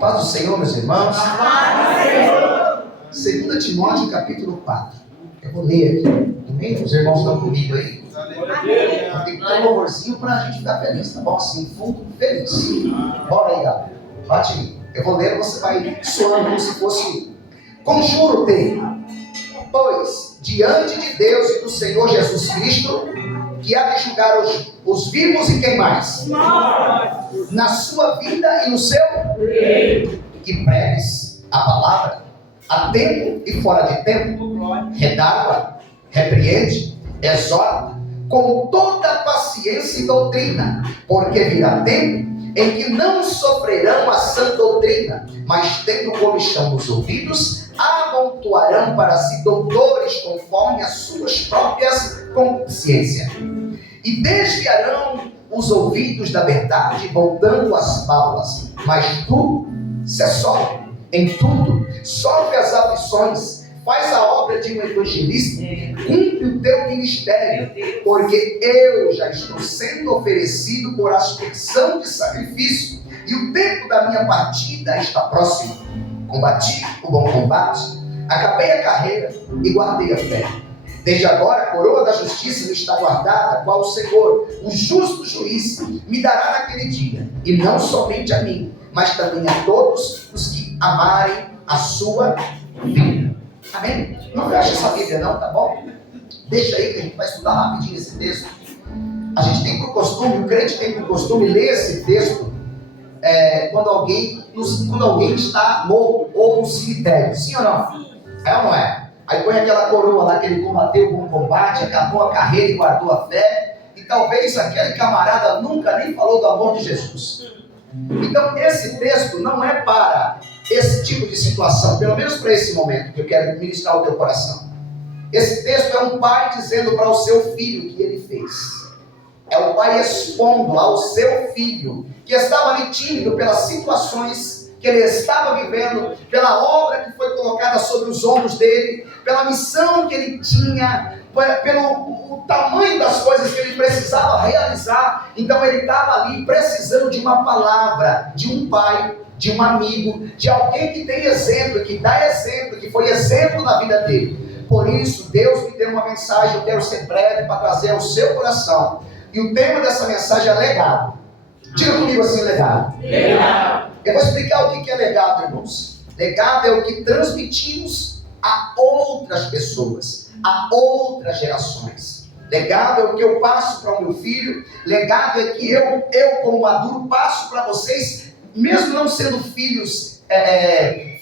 Paz do Senhor, meus irmãos. 2 Timóteo, capítulo 4. Eu vou ler aqui. Amém? Os irmãos estão comigo aí? Tem que ter um louvorzinho para a gente ficar feliz, tá bom? Assim, fundo feliz. Bora aí, galera. Bate aí. Eu vou ler, você vai soando como se fosse... Conjuro-te, pois, diante de Deus e do Senhor Jesus Cristo, que há de julgar os vivos e quem mais? Na sua vida e no seu que pregues a palavra a tempo e fora de tempo, redargua, repreende, exorta com toda paciência e doutrina, porque virá tempo em que não sofrerão a sã doutrina, mas tendo comichão nos ouvidos, amontoarão para si doutores conforme as suas próprias consciências, e desviarão os ouvidos da verdade, voltando às fábulas. Mas tu, se sóbrio em tudo, sofre as aflições, faz a obra de um evangelista, cumpre o teu ministério, porque eu já estou sendo oferecido por aspersão de sacrifício, e o tempo da minha partida está próximo. Combati o bom combate, acabei a carreira e guardei a fé. Desde agora a coroa da justiça me está guardada, qual o Senhor, o justo juiz, me dará naquele dia, e não somente a mim, mas também a todos os que amarem a sua vida. Amém? Não fecha essa Bíblia não, tá bom? Deixa aí que a gente vai estudar rapidinho esse texto. A gente tem por costume, o crente tem por costume ler esse texto quando alguém está morto ou no cemitério. Sim ou não? É ou não é? Aí põe aquela coroa lá que ele combateu com o combate, acabou a carreira e guardou a fé. E talvez aquele camarada nunca nem falou do amor de Jesus. Então esse texto não é para esse tipo de situação, pelo menos para esse momento que eu quero ministrar o teu coração. Esse texto é um pai dizendo para o seu filho o que ele fez. É o pai expondo ao seu filho, que estava ali tímido pelas situações que ele estava vivendo, pela obra que foi colocada sobre os ombros dele, pela missão que ele tinha, pelo tamanho das coisas que ele precisava realizar. Então ele estava ali precisando de uma palavra, de um pai, de um amigo, de alguém que tem exemplo, que dá exemplo, que foi exemplo na vida dele. Por isso Deus me deu uma mensagem, eu quero ser breve para trazer ao seu coração. E o tema dessa mensagem é legado. Diga comigo assim, legado. Legado. Eu vou explicar o que é legado, irmãos. Legado é o que transmitimos a outras pessoas, a outras gerações. Legado é o que eu passo para o meu filho. Legado é que eu como maduro passo para vocês, mesmo não sendo filhos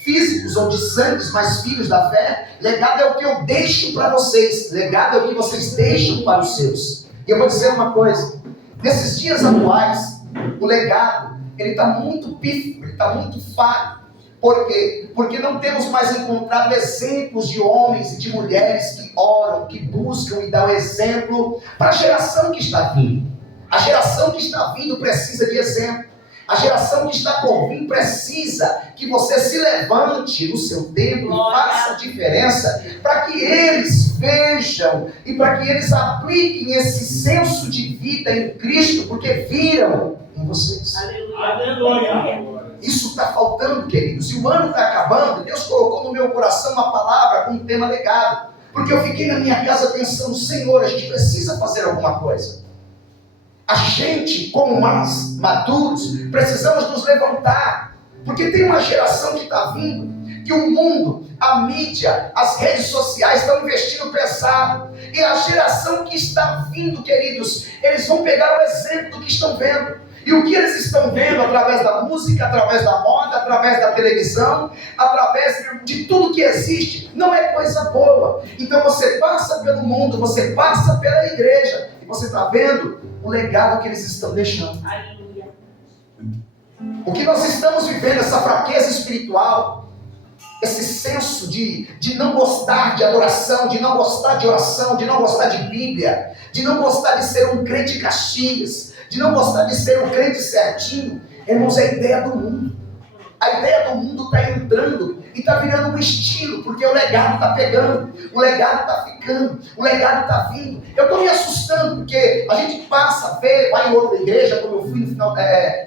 físicos ou de sangue, mas filhos da fé. Legado é o que eu deixo para vocês. Legado é o que vocês deixam para os seus. E eu vou dizer uma coisa, nesses dias atuais, o legado, ele está muito pífio, ele está muito falho. Por quê? Porque não temos mais encontrado exemplos de homens e de mulheres que oram, que buscam e dão exemplo para a geração que está vindo. A geração que está vindo precisa de exemplo. A geração que está por vir precisa que você se levante no seu tempo e faça a diferença para que eles vejam e para que eles apliquem esse senso de vida em Cristo, porque viram em vocês. Aleluia. Isso está faltando, queridos. E o ano está acabando. Deus colocou no meu coração uma palavra com um tema legado. Porque eu fiquei na minha casa pensando, Senhor, a gente precisa fazer alguma coisa. A gente, como maduros, precisamos nos levantar, porque tem uma geração que está vindo, que o mundo, a mídia, as redes sociais estão investindo pesado, e a geração que está vindo, queridos, eles vão pegar o exemplo do que estão vendo, e o que eles estão vendo através da música, através da moda, através da televisão, através de tudo que existe, não é coisa boa. Então você passa pelo mundo, você passa pela igreja, e você está vendo o legado que eles estão deixando. Aleluia. O que nós estamos vivendo, essa fraqueza espiritual, esse senso de não gostar de adoração, de não gostar de oração, de não gostar de Bíblia, de não gostar de ser um crente Caxias, de não gostar de ser um crente certinho, irmãos, é a ideia do mundo. A ideia do mundo está entrando e está virando um estilo, porque o legado está pegando, o legado está ficando, o legado está vindo. Eu estou me assustando, porque a gente passa, vê, vai em outra igreja, como eu fui no final,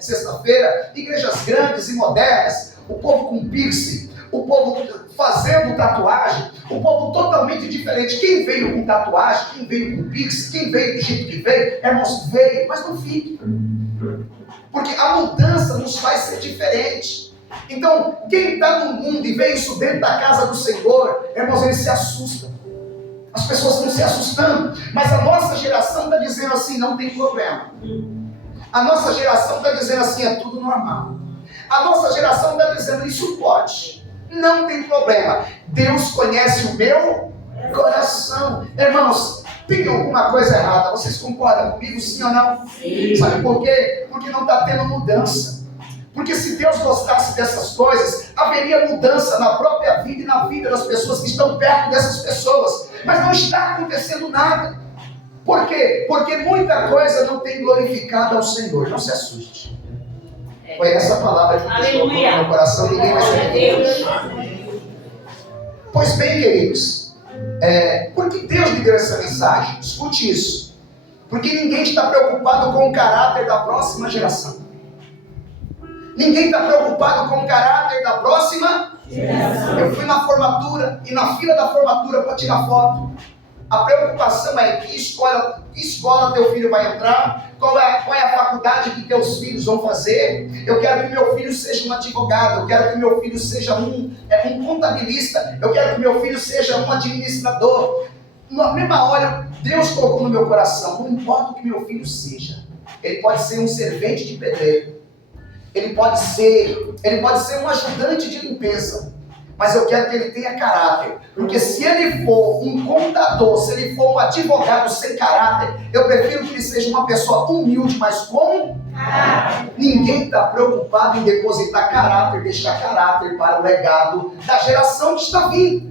sexta-feira, igrejas grandes e modernas, o povo com piercing, o povo fazendo tatuagem, o povo totalmente diferente. Quem veio com tatuagem, quem veio com piercing, quem veio do jeito que veio, veio, mas não fica. Porque a mudança nos faz ser diferente. Então, quem está no mundo e vê isso dentro da casa do Senhor, irmãos, eles se assustam. As pessoas estão se assustando, mas a nossa geração está dizendo assim, não tem problema. A nossa geração está dizendo assim, é tudo normal. A nossa geração está dizendo, isso pode, não tem problema. Deus conhece o meu coração. Irmãos, tem alguma coisa errada? Vocês concordam comigo, sim ou não? Sim. Sabe por quê? Porque não está tendo mudança. Porque se Deus gostasse dessas coisas, haveria mudança na própria vida e na vida das pessoas que estão perto dessas pessoas. Mas não está acontecendo nada. Por quê? Porque muita coisa não tem glorificado ao Senhor. Não se assuste. Foi essa palavra que Deus colocou no meu coração. Ninguém vai ser. Pois bem, queridos, por que Deus me deu essa mensagem? Escute isso. Porque ninguém está preocupado com o caráter da próxima geração. Ninguém está preocupado com o caráter da próxima geração. Eu fui na formatura e na fila da formatura para tirar foto. A preocupação é que escola teu filho vai entrar, qual é a faculdade que teus filhos vão fazer. Eu quero que meu filho seja um advogado, eu quero que meu filho seja um contabilista, eu quero que meu filho seja um administrador. Na mesma hora, Deus colocou no meu coração, não importa o que meu filho seja, ele pode ser um servente de pedreiro, ele pode ser um ajudante de limpeza, mas eu quero que ele tenha caráter, porque se ele for um contador, se ele for um advogado sem caráter, eu prefiro que ele seja uma pessoa humilde, mas com caráter. Ninguém está preocupado em depositar caráter, deixar caráter para o legado da geração que está vindo.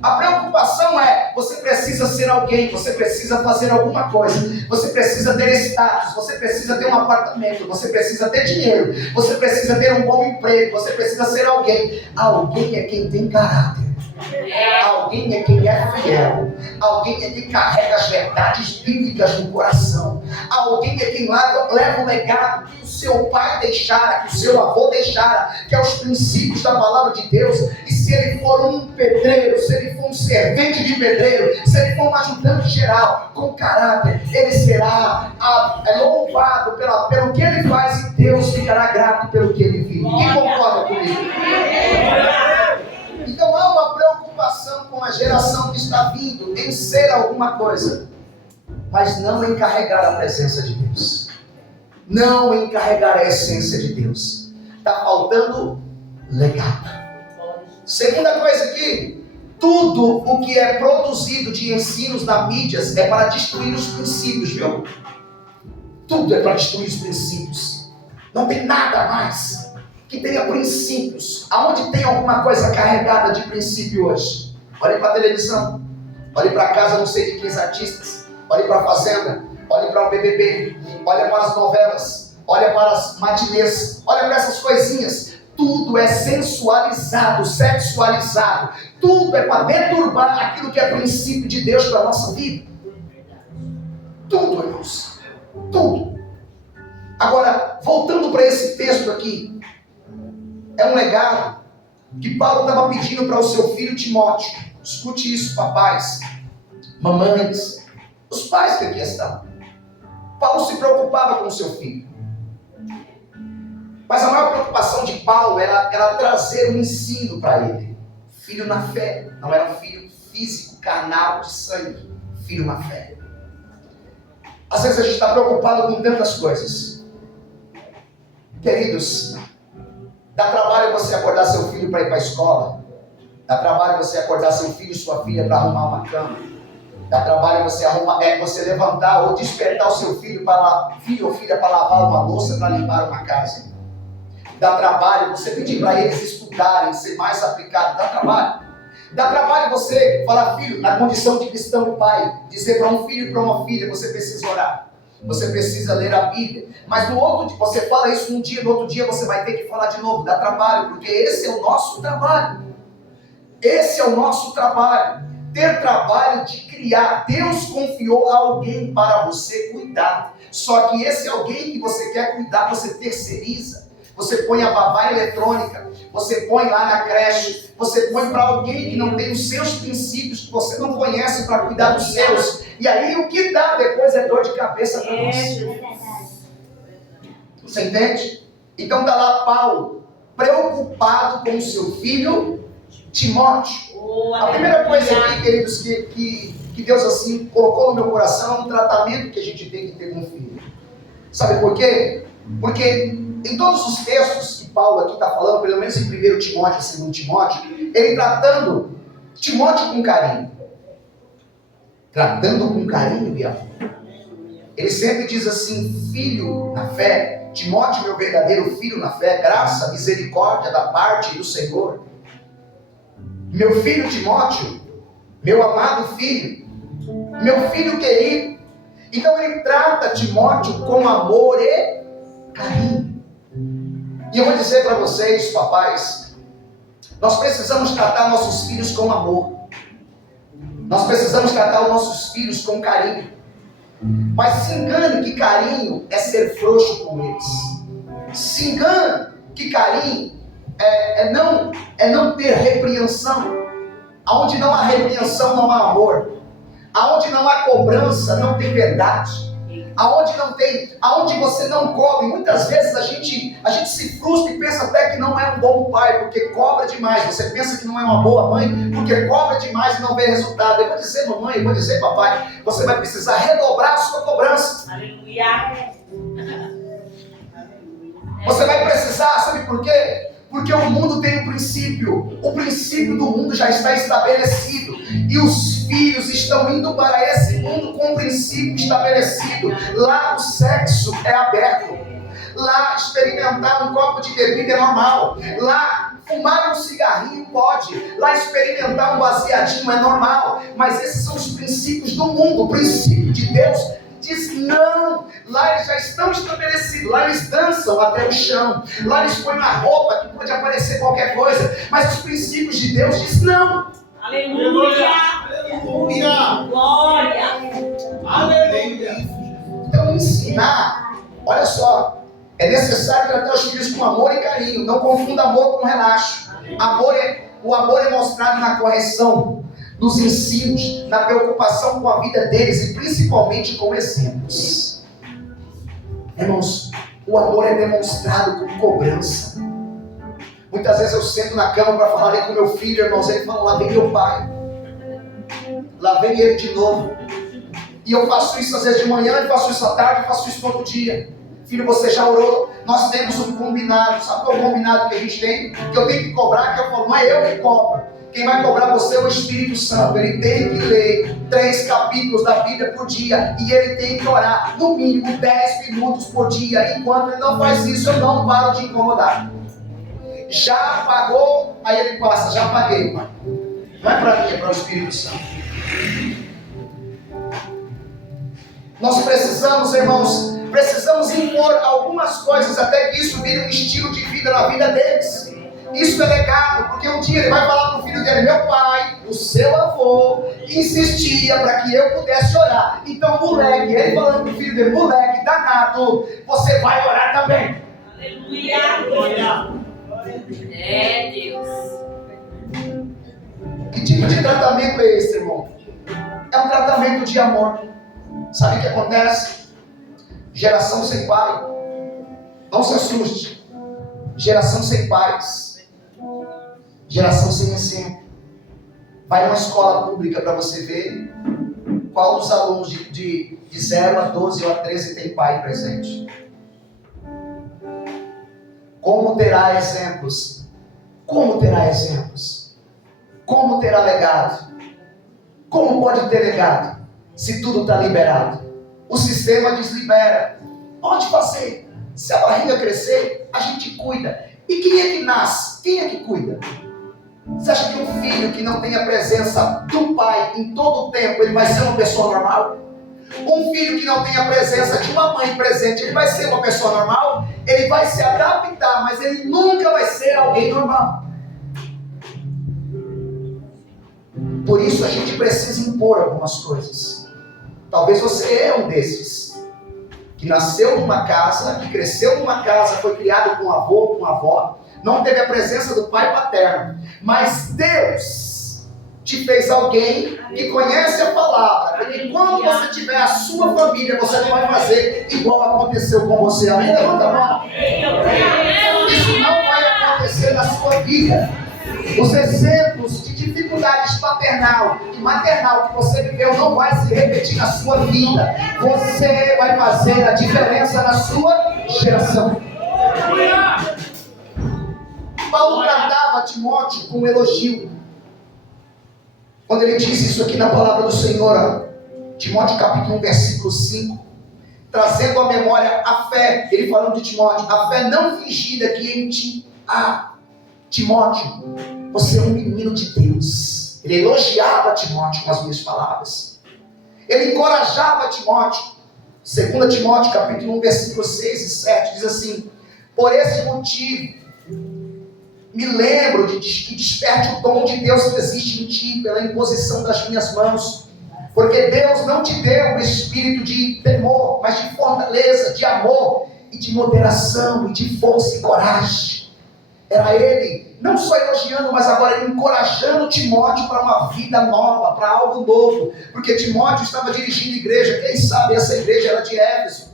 A preocupação é, você precisa ser alguém, você precisa fazer alguma coisa, você precisa ter status, você precisa ter um apartamento, você precisa ter dinheiro, você precisa ter um bom emprego, você precisa ser alguém. Alguém é quem tem caráter. Alguém é quem é fiel. Alguém é quem carrega as verdades bíblicas no coração. Alguém é quem leva o legado que o seu pai deixara, que o seu avô deixara, que é os princípios da palavra de Deus. E se ele for um pedreiro, se ele for um servente de pedreiro, se ele for um ajudante geral com caráter, ele será louvado pelo que ele faz, e Deus ficará grato pelo que ele vive. Quem concorda comigo? Então há uma preocupação com a geração que está vindo em ser alguma coisa, mas não em carregar a presença de Deus, não em carregar a essência de Deus. Está faltando legado. Segunda coisa aqui, tudo o que é produzido de ensinos na mídia é para destruir os princípios, viu? Tudo é para destruir os princípios. Não tem nada mais que tenha princípios. Aonde tem alguma coisa carregada de princípio hoje? Olhe para a televisão, olhe para a casa não sei de quem artistas, olhe para a Fazenda, olhe para o BBB, olhe para as novelas, olhe para as matinês, olhe para essas coisinhas. Tudo é sensualizado, sexualizado. Tudo é para deturbar aquilo que é princípio de Deus para a nossa vida. Tudo, irmãos. Tudo. Agora, voltando para esse texto aqui, é um legado que Paulo estava pedindo para o seu filho Timóteo. Escute isso, papais, mamães, os pais que aqui estão. Paulo se preocupava com o seu filho. Mas a maior preocupação de Paulo era trazer um ensino para ele. Filho na fé. Não era um filho físico, carnal, de sangue. Filho na fé. Às vezes a gente está preocupado com tantas coisas. Queridos, dá trabalho você acordar seu filho para ir para a escola. Dá trabalho você acordar seu filho e sua filha para arrumar uma cama. Dá trabalho você levantar ou despertar o seu filho ou filha para lavar uma louça, para limpar uma casa. Dá trabalho você pedir para eles estudarem, ser mais aplicado. Dá trabalho. Dá trabalho você falar, filho, na condição de cristão e pai, dizer para um filho e para uma filha, você precisa orar. Você precisa ler a Bíblia. Mas no outro dia, você fala isso num dia, no outro dia você vai ter que falar de novo. Dá trabalho, porque esse é o nosso trabalho. Esse é o nosso trabalho. Ter trabalho de criar. Deus confiou alguém para você cuidar. Só que esse alguém que você quer cuidar, você terceiriza. Você põe a babá eletrônica. Você põe lá na creche. Você põe para alguém que não tem os seus princípios, que você não conhece, para cuidar dos seus. E aí o que dá depois é dor de cabeça para você. Você entende? Então está lá Paulo, preocupado com o seu filho Timóteo. A primeira coisa aqui, queridos, que Deus assim colocou no meu coração é um tratamento que a gente tem que ter com o filho. Sabe por quê? Porque em todos os textos que Paulo aqui está falando, pelo menos em 1 Timóteo e 2 Timóteo, ele tratando Timóteo com carinho. Tratando com carinho e amor. Ele sempre diz assim, filho na fé, Timóteo, meu verdadeiro filho na fé, graça, misericórdia da parte do Senhor. Meu filho Timóteo, meu amado filho, meu filho querido. Então ele trata Timóteo com amor e carinho. E eu vou dizer para vocês, papais, nós precisamos tratar nossos filhos com amor. Nós precisamos tratar os nossos filhos com carinho. Mas se engane que carinho é ser frouxo com eles. Se engane que carinho é não ter repreensão. Aonde não há repreensão, não há amor. Aonde não há cobrança, não tem verdade. Aonde você não cobre, muitas vezes a gente se frustra e pensa até que não é um bom pai, porque cobra demais. Você pensa que não é uma boa mãe, porque cobra demais e não vê resultado. Eu vou dizer, mamãe, eu vou dizer, papai, você vai precisar redobrar a sua cobrança. Aleluia. Você vai precisar, sabe por quê? Porque o mundo tem um princípio. O princípio do mundo já está estabelecido. E os filhos estão indo para esse mundo com um princípio estabelecido. Lá o sexo é aberto. Lá experimentar um copo de bebida é normal. Lá fumar um cigarrinho pode. Lá experimentar um baseadinho é normal. Mas esses são os princípios do mundo. O princípio de Deus diz não. Lá eles já estão estabelecidos. Lá eles dançam até o chão. Lá eles põem uma roupa que pode aparecer qualquer coisa. Mas os princípios de Deus diz não. Aleluia. Aleluia. Glória. Aleluia. Então ensinar, olha só, é necessário tratar os filhos com amor e carinho. Não confunda amor com relaxo. O amor é mostrado na correção, nos ensinos, na preocupação com a vida deles e principalmente com exemplos. Irmãos, o amor é demonstrado com cobrança. Muitas vezes eu sento na cama para falar ali com meu filho, irmãos, ele fala, lá vem meu pai. Lá vem ele de novo. E eu faço isso às vezes de manhã, eu faço isso à tarde, eu faço isso todo dia. Filho, você já orou? Nós temos um combinado. Sabe qual é o combinado que a gente tem? Que eu tenho que cobrar, que eu falo, não é eu que cobro. Quem vai cobrar você é o Espírito Santo. Ele tem que ler 3 capítulos da Bíblia por dia. E ele tem que orar no mínimo 10 minutos por dia. Enquanto ele não faz isso, eu não paro de incomodar. Já pagou? Aí ele passa, já paguei, pai. Não é para mim, é para o Espírito Santo. Nós precisamos, irmãos, impor algumas coisas até que isso vire um estilo de vida na vida deles. Isso é legado, porque um dia ele vai falar para o filho dele, meu pai, o seu avô, insistia para que eu pudesse orar. Então, moleque, ele falando para o filho dele, moleque, danado, você vai orar também. Aleluia. É Deus. Que tipo de tratamento é esse, irmão? É um tratamento de amor. Sabe o que acontece? Geração sem pai. Não se assuste. Geração sem pais. Geração sem exemplo. Vai numa escola pública para você ver qual dos alunos de 0 a 12 ou a 13 tem pai presente. Como terá exemplos? Como terá exemplos? Como terá legado? Como pode ter legado se tudo está liberado? O sistema deslibera. Pode fazer. Se a barriga crescer, a gente cuida. E quem é que nasce? Quem é que cuida? Você acha que um filho que não tem a presença do pai em todo o tempo, ele vai ser uma pessoa normal? Um filho que não tem a presença de uma mãe presente, ele vai ser uma pessoa normal, ele vai se adaptar, mas ele nunca vai ser alguém normal. Por isso a gente precisa impor algumas coisas. Talvez você é um desses, que nasceu numa casa, que cresceu numa casa, foi criado com avô, com avó, não teve a presença do pai paterno, mas Deus te fez alguém que conhece a palavra, porque quando você tiver a sua família, você não vai fazer igual aconteceu com você. Amém? Levanta a mão. Isso não vai acontecer na sua vida. Os exemplos de dificuldades paternal e maternal que você viveu não vai se repetir na sua vida. Você vai fazer a diferença na sua geração. Paulo tratava Timóteo com um elogio. Quando ele diz isso aqui na palavra do Senhor, Timóteo capítulo 1, versículo 5, trazendo à memória a fé, ele falando de Timóteo, a fé não fingida que em ti há. Timóteo, você é um menino de Deus. Ele elogiava Timóteo com as minhas palavras. Ele encorajava Timóteo. 2 Timóteo capítulo 1, versículos 6 e 7, diz assim: por esse motivo, me lembro de que desperte o dom de Deus que existe em ti pela imposição das minhas mãos. Porque Deus não te deu o espírito de temor, mas de fortaleza, de amor e de moderação e de força e coragem. Era ele, não só elogiando, mas agora ele encorajando Timóteo para uma vida nova, para algo novo. Porque Timóteo estava dirigindo a igreja, quem sabe essa igreja era de Éfeso.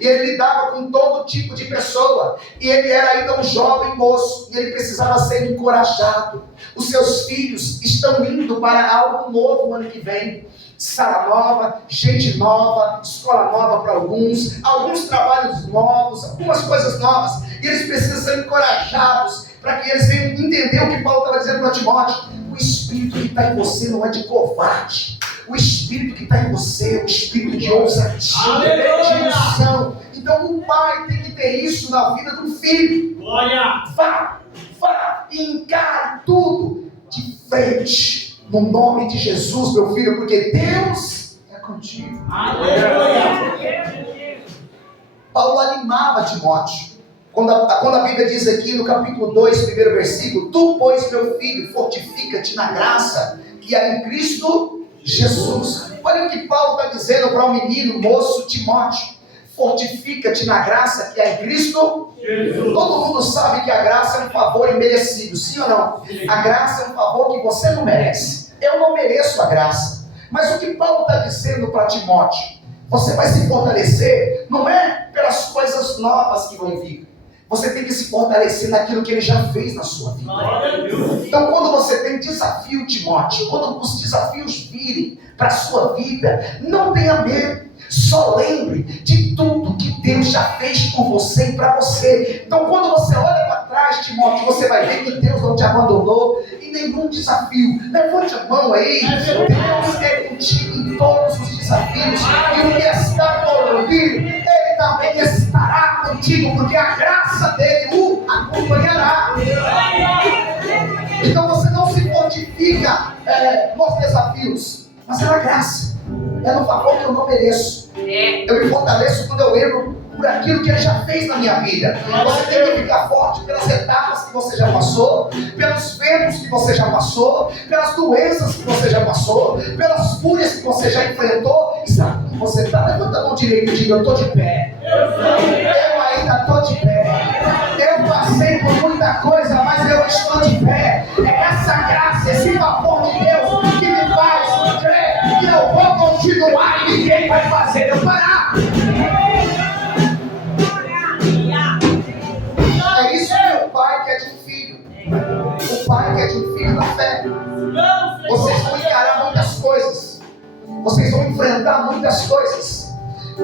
E ele lidava com todo tipo de pessoa. E ele era ainda um jovem moço. E ele precisava ser encorajado. Os seus filhos estão indo para algo novo no ano que vem. Sala nova, gente nova, escola nova para alguns trabalhos novos, algumas coisas novas. E eles precisam ser encorajados para que eles venham entender o que Paulo estava dizendo para Timóteo. O espírito que está em você não é de covarde. O espírito que está em você é o espírito de ousadia, de unção. Então o pai tem que ter isso na vida do filho. Glória! Vá e encare tudo de frente. No nome de Jesus, meu filho, porque Deus é contigo. Aleluia! Paulo animava Timóteo. Quando a Bíblia diz aqui no capítulo 2, primeiro versículo: tu, pois, meu filho, fortifica-te na graça que há em Cristo Jesus. Olha o que Paulo está dizendo para o menino, moço Timóteo: fortifica-te na graça que há em Cristo Jesus. Todo mundo sabe que a graça é um favor imerecido, sim ou não? A graça é um favor que você não merece. Eu não mereço a graça. Mas o que Paulo está dizendo para Timóteo: você vai se fortalecer, não é pelas coisas novas que vão vir. Você tem que se fortalecer naquilo que ele já fez na sua vida. Então quando você tem desafio, Timóteo, quando os desafios virem para a sua vida, não tenha medo. Só lembre de tudo que Deus já fez por você e para você. Então quando você olha para trás, Timóteo, você vai ver que Deus não te abandonou em nenhum desafio. Levante a mão aí. Deus é contigo em todos os desafios. E o que está por vir, Ele também estará contigo, porque a graça dele o acompanhará. Então você não se fortifica nos desafios, mas é na graça. É no favor que eu não mereço. Eu me fortaleço quando eu lembro por aquilo que ele já fez na minha vida. Você tem que ficar forte pelas etapas que você já passou, pelos ventos que você já passou, pelas doenças que você já passou, pelas fúrias que você já enfrentou. E sabe como você está? Levanta a mão direita e diga: eu estou de pé. Eu ainda estou de pé. Eu passei por muita coisa, mas eu estou de pé. É essa graça, esse favor de Deus que me faz crer que eu vou continuar e ninguém vai fazer eu parar. É isso que o pai quer de um filho. O pai quer de um filho na fé. Vocês vão encarar muitas coisas. Vocês vão enfrentar muitas coisas.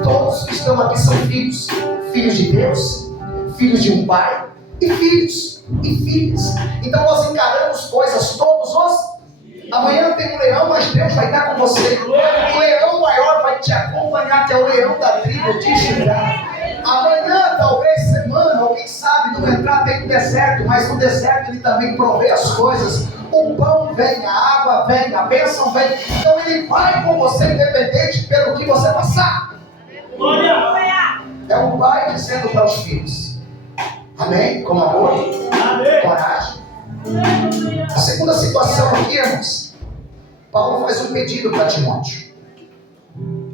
Todos que estão aqui são filhos. Filhos de Deus, filhos de um pai, e filhos e filhas. Então nós encaramos coisas todos os. Amanhã tem um leão, mas Deus vai estar com você. O leão maior vai te acompanhar, que é o leão da tribo de Judá. Amanhã, talvez, semana, ou quem sabe, não entrar dentro do deserto, mas no deserto ele também provê as coisas. O pão vem, a água vem, a bênção vem. Então ele vai com você, independente pelo que você passar. É um pai dizendo para os filhos. Amém? Com amor, coragem. A segunda situação aqui, irmãos. Paulo faz um pedido para Timóteo.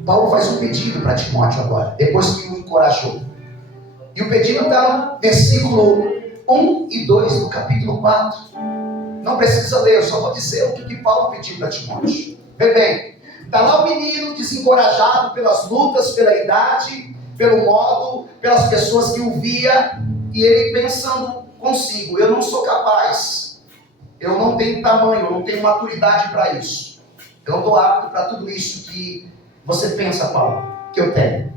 Paulo faz um pedido para Timóteo agora, depois que o encorajou. E o pedido está no versículo 1 e 2 do capítulo 4. Não precisa ler, eu só vou dizer o que Paulo pediu para Timóteo. Vê bem, está lá o menino desencorajado pelas lutas, pela idade, pelo modo, pelas pessoas que o via, e ele pensando consigo, eu não sou capaz, eu não tenho tamanho, eu não tenho maturidade para isso. Eu não estou apto para tudo isso que você pensa, Paulo, que eu tenho.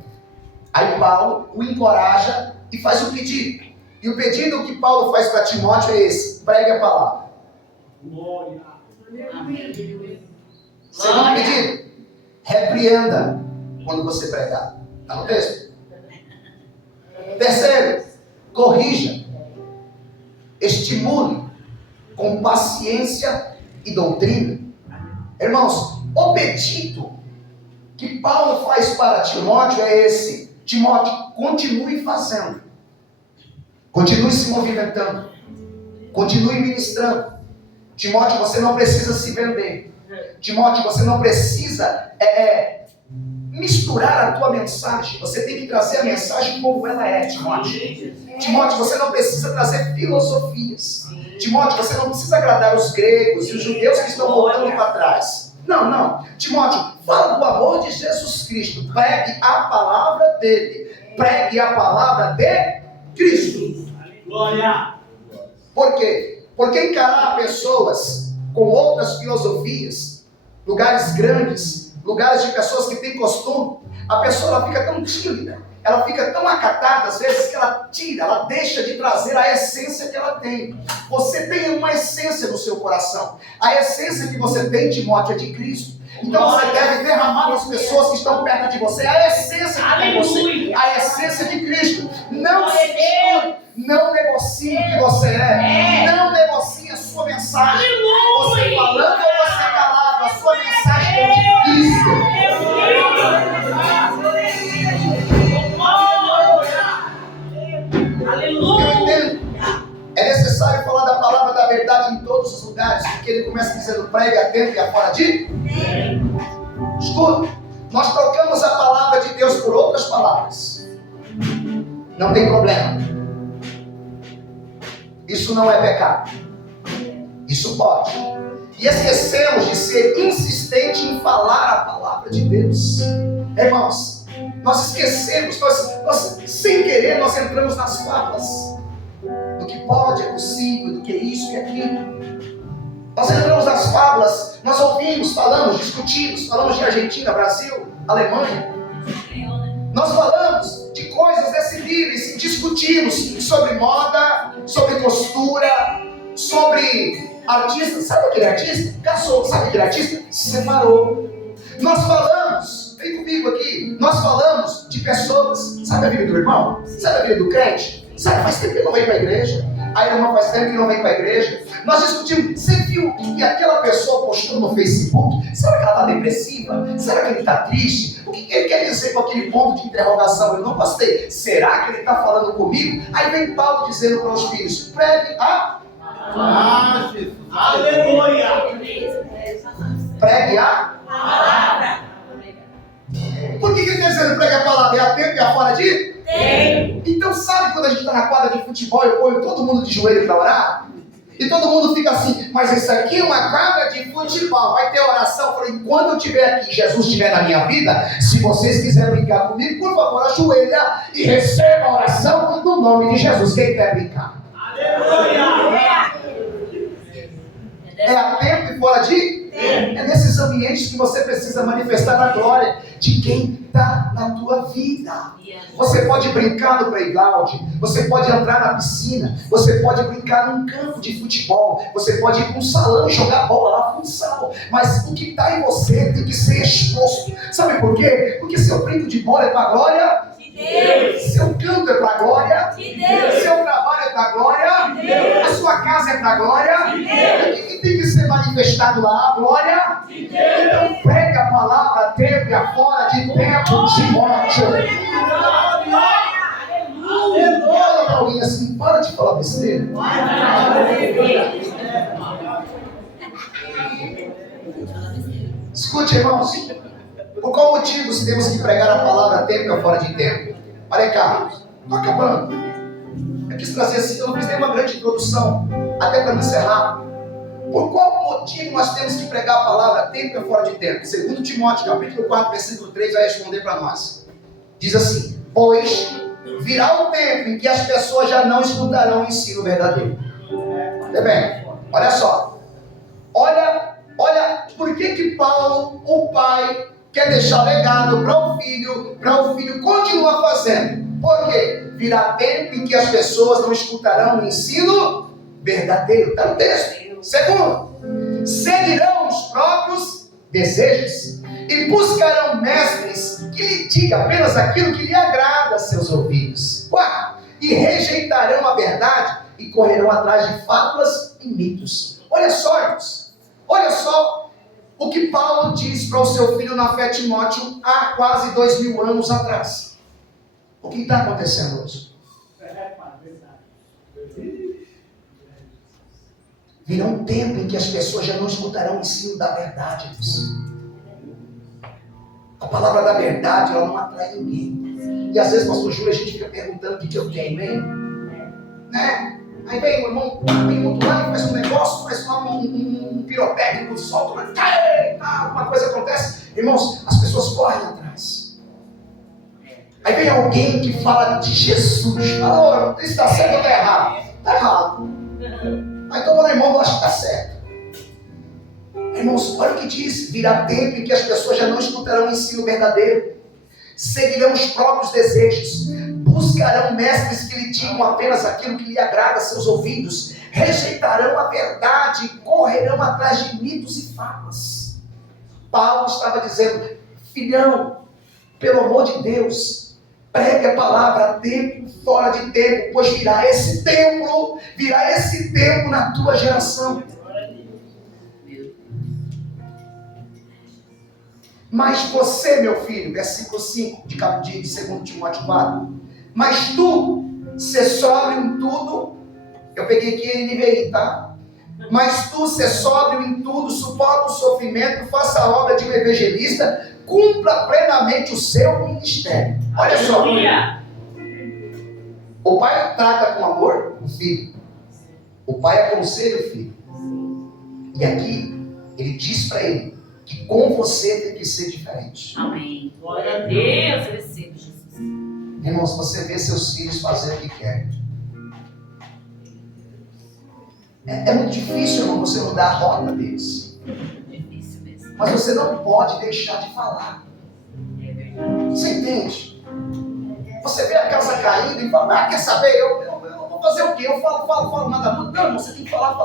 Aí Paulo o encoraja e faz um pedido. E o pedido que Paulo faz para Timóteo é esse: pregue a palavra. Segundo pedido: repreenda quando você pregar. Está no texto. Terceiro: corrija, estimule com paciência e doutrina. Irmãos, o pedido que Paulo faz para Timóteo é esse: Timóteo, continue fazendo, continue se movimentando, continue ministrando. Timóteo, você não precisa se vender. Timóteo, você não precisa misturar a tua mensagem. Você tem que trazer a mensagem como ela é, Timóteo. Timóteo, você não precisa trazer filosofias. Timóteo, você não precisa agradar os gregos e os judeus que estão voltando para trás. Não. Timóteo, fala do amor de Jesus Cristo. Pregue a palavra dele. Pregue a palavra de Cristo. Glória. Por quê? Porque encarar pessoas com outras filosofias, lugares grandes, lugares de pessoas que têm costume, a pessoa ela fica tão tímida, ela fica tão acatada às vezes que ela deixa de trazer a essência que ela tem. Você tem uma essência no seu coração. A essência que você tem, Timóteo, é de Cristo. Então você deve derramar nas pessoas que estão perto de você a essência que tem você, a essência de Cristo. Não se misture, não negocie o que você é, não negocie a sua mensagem. Você falando ou você calado, a sua mensagem é de Cristo. Aleluia. Eu entendo. É necessário falar da palavra da verdade em todos os lugares, porque ele começa dizendo: pregue a dentro e a fora de. Escuta, nós trocamos a palavra de Deus por outras palavras. Não tem problema. Isso não é pecado. Isso pode. E esquecemos de ser insistente em falar a palavra de Deus. Irmãos, nós esquecemos, nós sem querer, nós entramos nas falas do que pode, é possível, do que é isso e aquilo. Nós entramos nas fábulas, nós ouvimos, falamos, discutimos, falamos de Argentina, Brasil, Alemanha. Nós falamos de coisas desse nível, discutimos sobre moda, sobre costura, sobre artista. Sabe aquele artista? Casou. Sabe aquele artista? Se separou. Nós falamos, vem comigo aqui, nós falamos de pessoas. Sabe a vida do irmão? Sabe a vida do crente? Sabe, faz tempo que não vem para a igreja. A irmã faz tempo que não vem para a igreja. Nós discutimos. Você viu que aquela pessoa postou no Facebook? Será que ela está depressiva? Será que ele está triste? O que ele quer dizer com aquele ponto de interrogação? Eu não gostei. Será que ele está falando comigo? Aí vem Paulo dizendo para os filhos: pregue a Aleluia. Pregue a Palavra. Por que ele está dizendo pregue a palavra? É a tempo e a fora de? Tem. Então sabe quando a gente está na quadra de futebol e eu ponho todo mundo de joelho para orar? E todo mundo fica assim: mas isso aqui é uma quadra de futebol, vai ter oração. Eu falei: enquanto eu estiver aqui, Jesus estiver na minha vida, se vocês quiserem brincar comigo, por favor, ajoelha e receba a oração no nome de Jesus. Quem quer brincar? Aleluia. É a tempo e fora de? É nesses ambientes que você precisa manifestar a glória de quem está na tua vida. Você pode brincar no playground, você pode entrar na piscina, você pode brincar num campo de futebol, você pode ir para um salão e jogar bola lá, futsal, mas o que está em você tem que ser exposto. Sabe por quê? Porque se eu brinco de bola é para a glória Deus. Seu canto é para a glória. De Deus. Seu trabalho é para a glória. De Deus. A sua casa é para a glória. De Deus. O que tem que ser manifestado lá? A glória. De Deus. Então prega a palavra a tempo e a fora de tempo, Timóteo. Fala para alguém assim, para de falar besteira. Escute, irmãos. Por qual motivo temos que pregar a palavra a tempo e a fora de tempo? Olha cá, estou acabando. Eu quis trazer assim, eu não fiz nenhuma grande introdução, até para me encerrar. Por qual motivo nós temos que pregar a palavra a tempo e a fora de tempo? 2 Timóteo, capítulo 4, versículo 3, vai responder para nós. Diz assim: pois virá o tempo em que as pessoas já não escutarão o ensino verdadeiro. Olha bem, olha só. Olha por que Paulo, o pai, quer deixar legado para o filho continuar fazendo. Por quê? Virá tempo em que as pessoas não escutarão o ensino verdadeiro. Está no texto. Segundo, seguirão os próprios desejos e buscarão mestres que lhe digam apenas aquilo que lhe agrada a seus ouvidos. Quarto, e rejeitarão a verdade e correrão atrás de fábulas e mitos. Olha só, irmãos. Olha só o que Paulo diz para o seu filho na fé, Timóteo, há quase 2000 anos atrás. O que está acontecendo hoje? Virá um tempo em que as pessoas já não escutarão o ensino da verdade, irmãos. A palavra da verdade, ela não atrai ninguém. E às vezes, pastor Júlio, a gente fica perguntando o que eu tenho, hein? Né? Aí vem o irmão, vem outro lá e faz um negócio, faz um pirotécnico, solta uma coisa acontece. Irmãos, as pessoas correm atrás. Aí vem alguém que fala de Jesus. Fala, isso está certo ou está errado? Está errado. Aí então, meu irmão, eu acho que está certo. Irmãos, olha o que diz: virá tempo em que as pessoas já não escutarão o ensino verdadeiro, seguirão os próprios desejos, buscarão mestres que lhe digam apenas aquilo que lhe agrada a seus ouvidos, rejeitarão a verdade e correrão atrás de mitos e fábulas. Paulo estava dizendo: filhão, pelo amor de Deus, pregue a palavra a tempo e fora de tempo, pois virá esse tempo na tua geração. Mas você, meu filho, versículo 5 de 2 Timóteo 4, mas tu, ser sóbrio em tudo, eu peguei aqui em NVI, tá? Mas tu, ser sóbrio em tudo, suporta o sofrimento, faça a obra de um evangelista, cumpra plenamente o seu ministério. Olha só, o pai trata com amor o filho, o pai aconselha o filho, e aqui ele diz para ele que com você tem que ser diferente. Amém. Glória a Deus, receba Jesus. Irmãos, você vê seus filhos fazendo o que querem. É muito difícil, irmão, você mudar a rota deles. Difícil mesmo. Mas você não pode deixar de falar. É verdade. Você entende? Você vê a casa caindo e fala: quer saber? Eu vou fazer o quê? Eu falo, nada muito. Não, irmão, você tem que falar.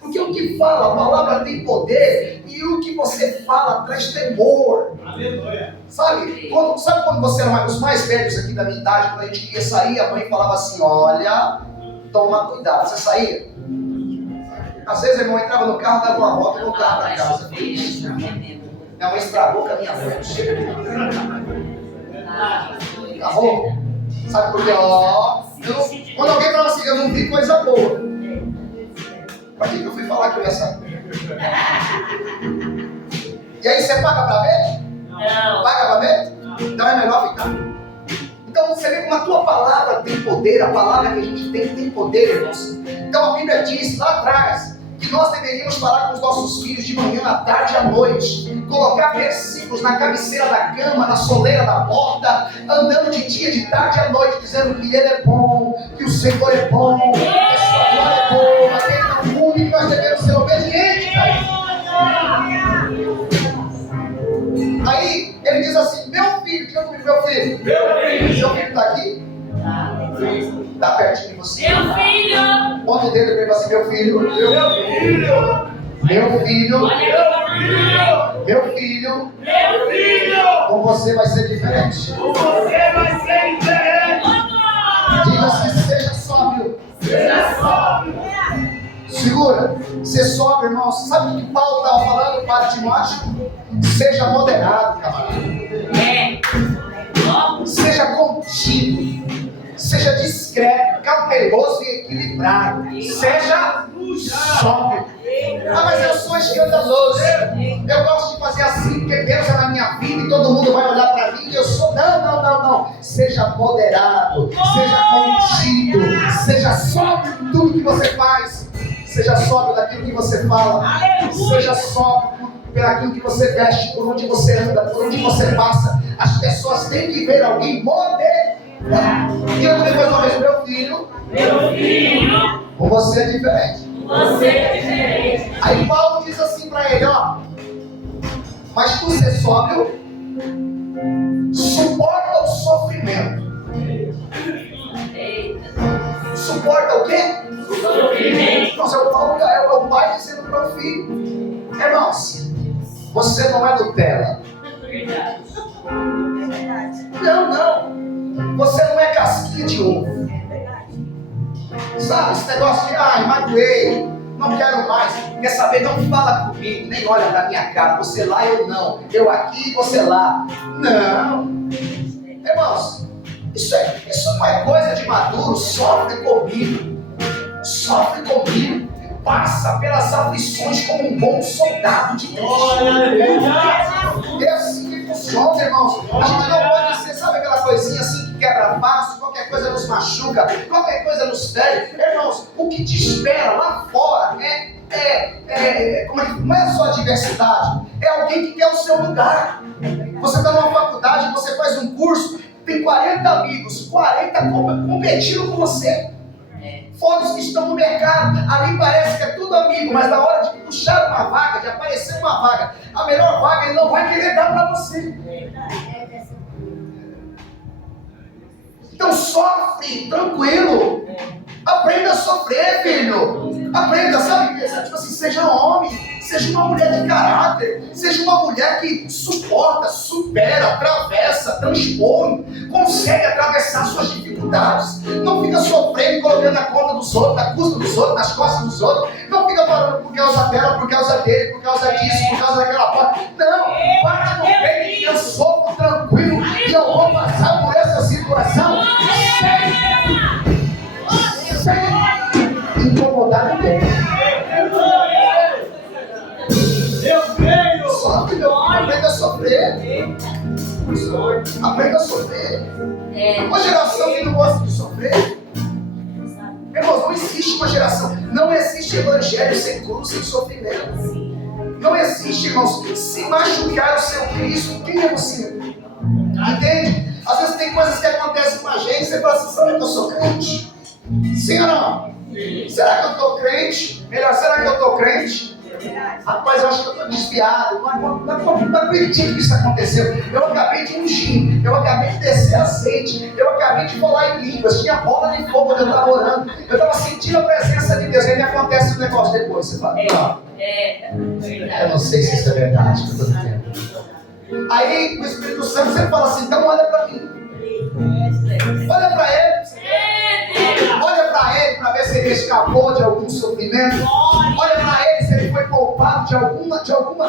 Porque o que fala, a palavra tem poder, e o que você fala traz temor. Aleluia. Sabe quando você era os mais velhos aqui da minha idade, quando a gente queria sair, a mãe falava assim: olha, toma cuidado. Você saía? Às vezes, irmão, entrava no carro, dava uma volta e voltava para casa. Minha mãe estragou com a minha frente. Acabou? Sabe por quê? Quando alguém fala assim: eu não vi coisa boa. Para que eu fui falar que eu ia saber? E aí você paga para ver? Não. Paga para ver? Então é melhor ficar. Então você vê como a tua palavra tem poder, a palavra que a gente tem poder, irmãos. Então a Bíblia diz lá atrás que nós deveríamos falar com os nossos filhos de manhã, à tarde e à noite, colocar versículos na cabeceira da cama, na soleira da porta, andando de dia, de tarde e à noite, dizendo que Ele é bom, que o Senhor é bom, que a sua glória é boa, que Ele não muda e que nós devemos ser obedientes a Ele. Aí ele diz assim: meu filho, diga comigo, meu filho. Seu filho está aqui? Está pertinho de você. Meu filho. Ponta o dedo para ele assim: meu filho. Meu filho. Olha aqui, Meu filho, Meu filho, com você vai ser diferente. com você vai ser diferente. Diga assim, seja sóbrio. Seja sóbrio. Segura, ser sóbrio, irmão. Sabe o que Paulo estava falando para Timóteo? Seja moderado, camarada. Seja contido. Seja discreto, cauteloso e equilibrado. Seja sóbrio. Ah, mas eu sou escandaloso. Eu gosto de fazer assim porque Deus é na minha vida e todo mundo vai olhar para mim e eu sou. Não. Seja moderado. Seja contido. Seja sóbrio em tudo que você faz. Seja sóbrio daquilo que você fala. Seja sóbrio por aquilo que você veste, por onde você anda, por onde você passa. As pessoas têm que ver alguém moderado. Diga comigo mais uma vez, meu filho, com você é diferente. Aí Paulo diz assim para ele, ó, mas tu ser sóbrio, suporta o sofrimento. Suporta o quê? Nossa, é o pai dizendo para o filho, irmãos, você não é Nutella. Não. Você não é casquinha de ovo. Sabe, esse negócio de, magoei, não quero mais. Quer saber, não fala comigo, nem olha pra minha cara. Você lá, eu não. Eu aqui, você lá. Não. Irmãos, isso não é coisa de maduro. Sofre comigo. Passa pelas aflições como um bom soldado de Cristo. É assim que funciona, irmãos. A gente não pode ser, sabe aquela coisinha assim que quebra passo, qualquer coisa nos machuca, qualquer coisa nos fere. Irmãos, o que te espera lá fora não é só adversidade, é alguém que quer o seu lugar. Você está numa faculdade, você faz um curso, tem 40 amigos, 40 competindo com você. Fora os que estão no mercado, ali parece que é tudo amigo, mas na hora de puxar uma vaga, de aparecer uma vaga, a melhor vaga ele não vai querer dar para você. Então sofre, tranquilo. Aprenda a sofrer, filho. Aprenda, sabe? Tipo assim, seja homem, seja uma mulher de caráter, seja uma mulher que suporta, supera, atravessa, transpõe, consegue atravessar suas dificuldades. Não fica sofrendo, colocando na conta dos outros, na custa dos outros, nas costas dos outros. Não fica falando por causa dela, por causa dele, por causa disso, por causa daquela porta. Não, bate no peito e eu sofro tranquilo, que eu vou passar por essa situação sem incomodar ninguém. Sofre, meu filho, aprenda a sofrer. Aprenda a sofrer. Uma geração que não gosta de sofrer. Irmãos, não existe uma geração. Não existe evangelho sem cruz, sem sofrimento. Não existe, irmãos, se machucar o seu Cristo, quem é você? Entende? Às vezes tem coisas que acontecem com a gente, você fala assim, será que eu sou crente? Sim ou não? Será que eu estou crente? Melhor, será que eu estou crente? Rapaz, eu acho que eu estou desviado. Não acredito que isso aconteceu. Eu acabei de ungir, eu acabei de descer azeite, eu acabei de falar em línguas, tinha bola de fogo quando eu estava orando, eu estava sentindo a presença de Deus. Aí me acontece o negócio depois. Você fala, eu não sei se isso é verdade que eu estou dizendo. Aí o Espírito Santo sempre fala assim, então olha para mim. Olha para ele. Olha para ele para ver se ele escapou de algum sofrimento. Olha para ele se ele foi poupado de alguma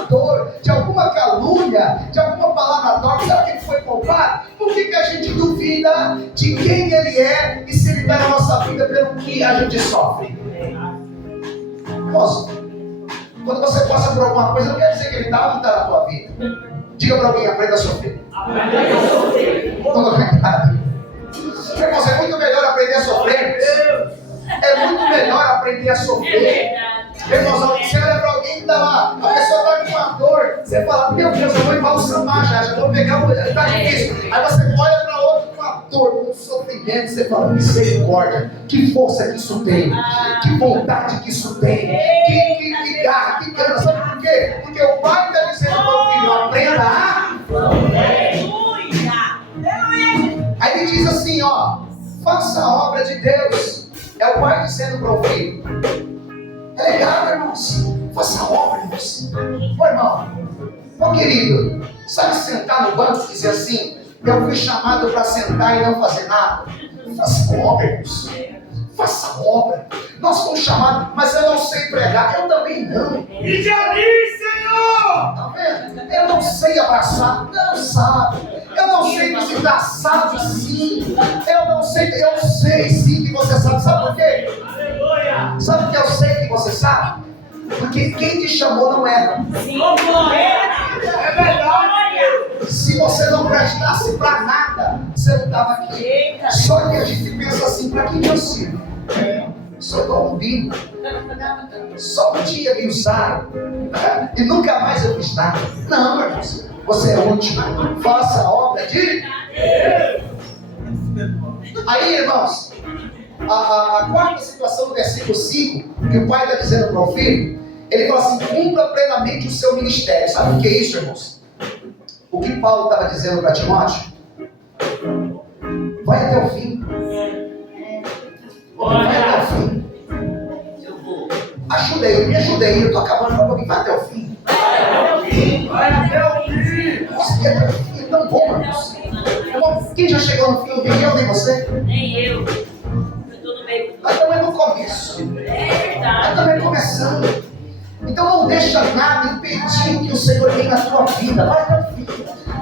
dor, de alguma calúnia, de alguma palavra torta. Sabe que ele foi poupado? Por que a gente duvida de quem ele é e se ele está na nossa vida pelo que a gente sofre? Moço, quando você passa por alguma coisa, não quer dizer que ele está ou não está na tua vida. Diga para alguém, aprenda a sofrer. Aprenda a sofrer. Irmãos, é muito melhor aprender a sofrer. É muito melhor aprender a sofrer. Irmãos, você olha para alguém que está lá, a pessoa está com uma dor, você fala, meu Deus, eu vou embalsamar já vou pegar, está difícil. Aí você olha para outro com uma dor, com um sofrimento, você fala, misericórdia, que força que isso tem, que vontade que isso tem, que garra, que gana. Sabe por quê? Porque o pai está dizendo para o filho, aprenda a sofrer. Aí ele diz assim, ó, faça a obra de Deus. É o pai dizendo para o filho. É legal, irmãos. Faça a obra, irmãos. Ô, irmão, vamos querido, sabe sentar no banco e dizer assim, eu fui chamado para sentar e não fazer nada? Faça obra, irmãos. Faça obra. Nós fomos chamados, mas eu não sei pregar. Eu também não. E já disse, Senhor! Tá vendo? Eu não sei abraçar. Não sabe. Eu não sei visitar. Sabe sim. Eu sei sim que você sabe. Sabe por quê? Aleluia! Sabe que eu sei que você sabe? Porque quem te chamou não erra. É verdade! Se você não prestasse para nada, você não estava aqui. Só que a gente pensa assim, para quem eu sirvo? Só estou ouvindo. Só um dia me usaram, né? E nunca mais eu fiz nada. Não, meu irmão, você é útil. Faça a obra de... Aí, irmãos, a quarta situação do versículo 5, que o pai está dizendo para o filho, ele fala assim, cumpra plenamente o seu ministério. Sabe o que é isso, irmãos? O que Paulo estava dizendo para Timóteo? Vai até o fim. Vai até o fim. Me ajudei, eu estou acabando com alguém. Vai até o fim. Vai até o fim! Nossa, até o fim é tão bom, irmãos. Quem já chegou no fim? Nem eu, nem você? Nem eu. Eu tô no meio. Nós também no começo. É Nós verdade. também começando. Então não deixa nada impedir que o Senhor tenha na tua vida. Vai até o fim.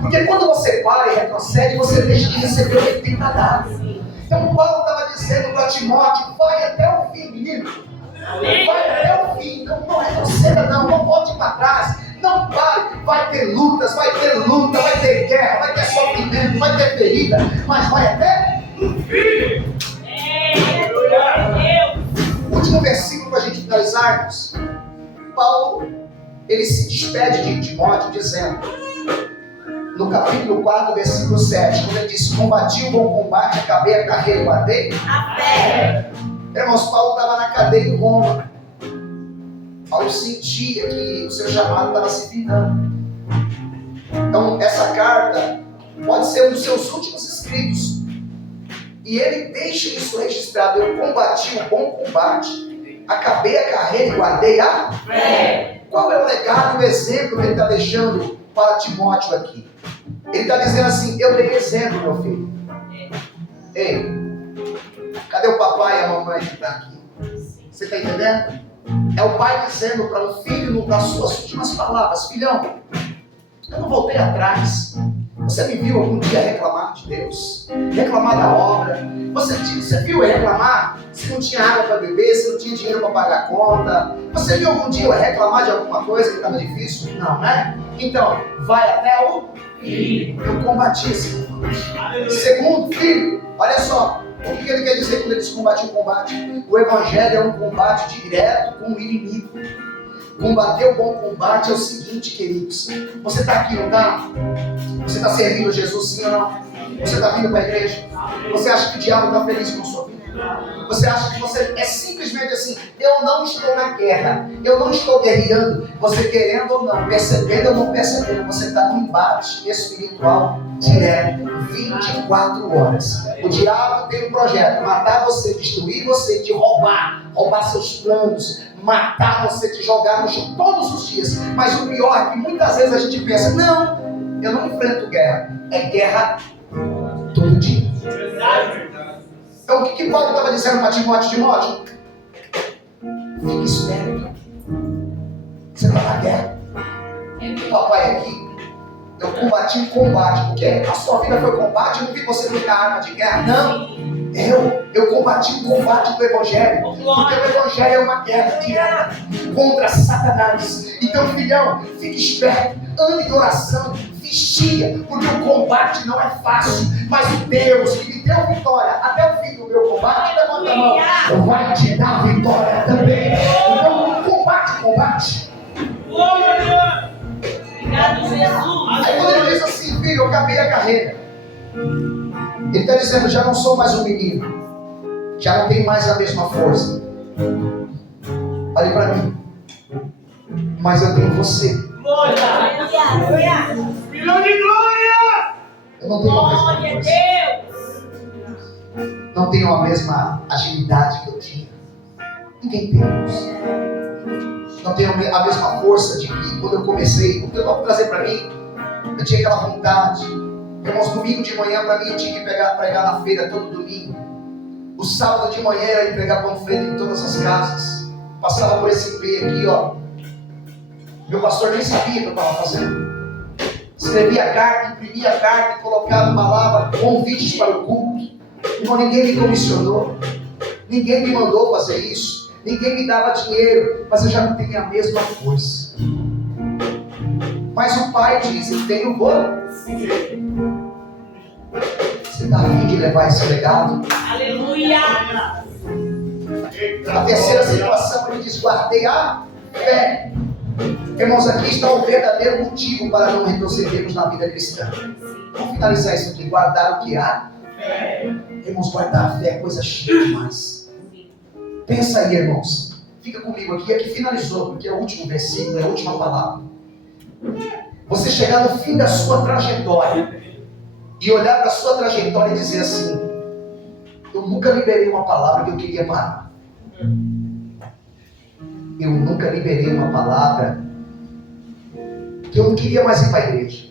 Porque quando você para e retrocede, você deixa de receber o que ele tem para dar. Então Paulo estava dizendo para Timóteo, vai até o fim, menino. Vai até o fim. Não retroceda não volte para trás. Não pare. Vai ter lutas, vai ter luta, vai ter guerra, vai ter sofrimento, vai ter ferida. Mas vai até o fim. Último versículo para a gente finalizarmos. Paulo, ele se despede de Timóteo dizendo, no capítulo 4, versículo 7, quando ele diz, combati o bom combate, acabei a carreira e guardei A fé. Irmãos, Paulo estava na cadeia em Roma. Paulo sentia que o seu chamado estava se findando. Então, essa carta pode ser um dos seus últimos escritos. E ele deixa isso registrado. Eu combati o bom combate, acabei a carreira e guardei a fé. Qual é o legado, o exemplo que ele está deixando para Timóteo aqui? Ele está dizendo assim, eu dei exemplo, meu filho. Ei, cadê o papai e a mamãe que está aqui? Você está entendendo? É o pai dizendo para o filho, nas suas últimas palavras, filhão, eu não voltei atrás. Você me viu algum dia reclamar de Deus? Reclamar da obra? Você viu eu reclamar se não tinha água para beber, se não tinha dinheiro para pagar a conta? Você viu algum dia eu reclamar de alguma coisa que estava difícil? Não, né? Então, vai até o fim. Eu combati esse combate. Segundo, filho, olha só. O que ele quer dizer quando ele diz combate o combate? O evangelho é um combate direto com o inimigo. Combater o bom combate é o seguinte, queridos. Você está aqui, não está? Você está servindo Jesus, sim ou não? Você está vindo para a igreja? Você acha que o diabo está feliz com a sua vida? Você acha que você é simplesmente assim, eu não estou na guerra, eu não estou guerreando. Você querendo ou não, percebendo ou não percebendo, você está no embate espiritual direto, 24 horas. O diabo tem um projeto, matar você, destruir você, te roubar seus planos, matar você, te jogar no chão todos os dias. Mas o pior é que muitas vezes a gente pensa, não, eu não enfrento guerra, é guerra todo dia. Então o que Paulo estava dizendo para Timóteo? Timóteo, fique esperto. Você está na guerra. Papai aqui, eu combati em combate. Porque a sua vida foi combate. Eu não vi você pegar arma de guerra. Não. Eu combati o combate do Evangelho. Porque o Evangelho é uma guerra direta contra Satanás. Então, filhão, fique esperto. Ande em oração. Vigia. Porque o combate não é fácil. Mas o Deus que me deu vitória até o fim do meu combate, levanta a mão, vai te dar vitória também. Então, combate. Obrigado, Jesus. Aí quando ele diz assim, filho, eu acabei a carreira. Ele está dizendo, já não sou mais um menino. Já não tenho mais a mesma força. Olhe para mim. Mas eu tenho você. Filho de glória! Eu não tenho a mesma Glória a força. Deus. Não tenho a mesma agilidade que eu tinha. Ninguém tem isso. não tenho a mesma força de que quando eu comecei. Então, vamos trazer para mim, eu tinha aquela vontade. Irmãos, domingo de manhã para mim eu tinha que pregar na feira todo domingo. O sábado de manhã eu ia pregar panfleto em todas as casas. Passava por esse IP aqui, ó. Meu pastor nem sabia o que eu estava fazendo. Escrevia carta, imprimia carta, colocava, embalava convites para o culto. Irmão, ninguém me comissionou. Ninguém me mandou fazer isso. Ninguém me dava dinheiro. Mas eu já não tenho a mesma força. Mas o pai diz, eu tenho bom. Você está afim de levar esse legado? Aleluia! A terceira situação, ele diz, guardei a fé. Irmãos, aqui está o verdadeiro motivo para não retrocedermos na vida cristã. Vamos finalizar isso aqui. Guardar o que há? Irmãos, guardar a fé é coisa chique demais. Pensa aí, irmãos. Fica comigo aqui. Aqui finalizou, porque é o último versículo, é a última palavra. Você chegar no fim da sua trajetória e olhar para a sua trajetória e dizer assim: eu nunca liberei uma palavra que eu queria parar. Eu nunca liberei uma palavra que eu não queria mais ir para a igreja.